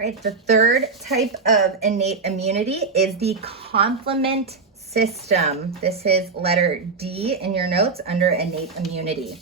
right? The third type of innate immunity is the complement system. This is letter D in your notes under innate immunity.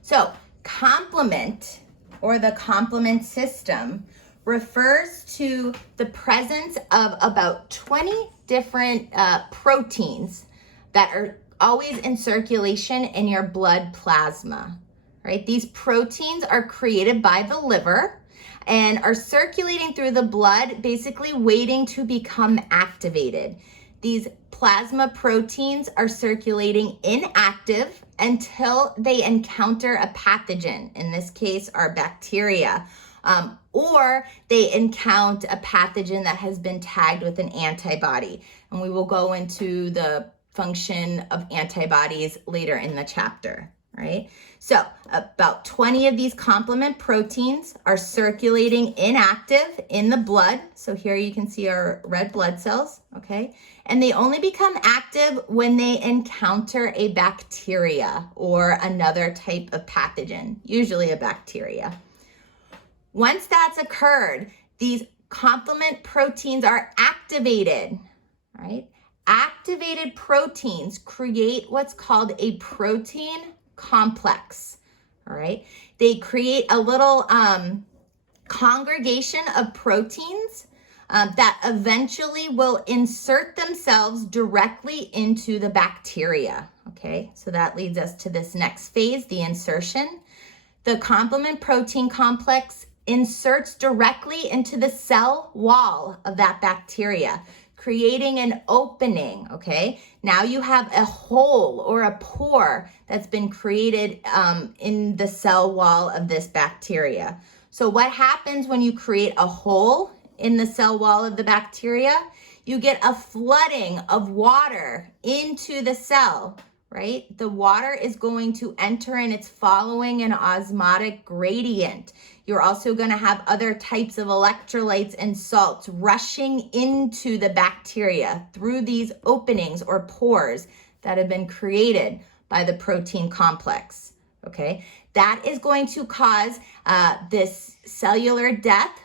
So complement, or the complement system, refers to the presence of about 20 different proteins that are always in circulation in your blood plasma, right? These proteins are created by the liver and are circulating through the blood, basically waiting to become activated. These plasma proteins are circulating inactive until they encounter a pathogen, in this case, our bacteria, or they encounter a pathogen that has been tagged with an antibody. And we will go into the function of antibodies later in the chapter, right? So about 20 of these complement proteins are circulating inactive in the blood. So here you can see our red blood cells, okay? And they only become active when they encounter a bacteria or another type of pathogen, usually a bacteria. Once that's occurred, these complement proteins are activated, right? Activated proteins create what's called a protein complex, all right? They create a little congregation of proteins that eventually will insert themselves directly into the bacteria, okay? So that leads us to this next phase, the insertion. The complement protein complex inserts directly into the cell wall of that bacteria, creating an opening, okay? Now you have a hole or a pore that's been created in the cell wall of this bacteria. So what happens when you create a hole in the cell wall of the bacteria? You get a flooding of water into the cell, right? The water is going to enter and it's following an osmotic gradient. You're also going to have other types of electrolytes and salts rushing into the bacteria through these openings or pores that have been created by the protein complex, okay? That is going to cause this cellular death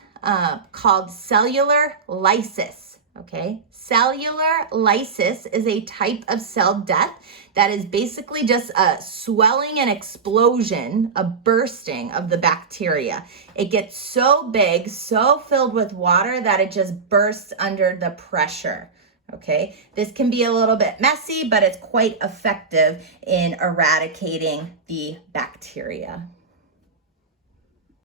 called cellular lysis, okay? Cellular lysis is a type of cell death that is basically just a swelling and explosion, a bursting of the bacteria. It gets so big, so filled with water that it just bursts under the pressure, okay? This can be a little bit messy, but it's quite effective in eradicating the bacteria.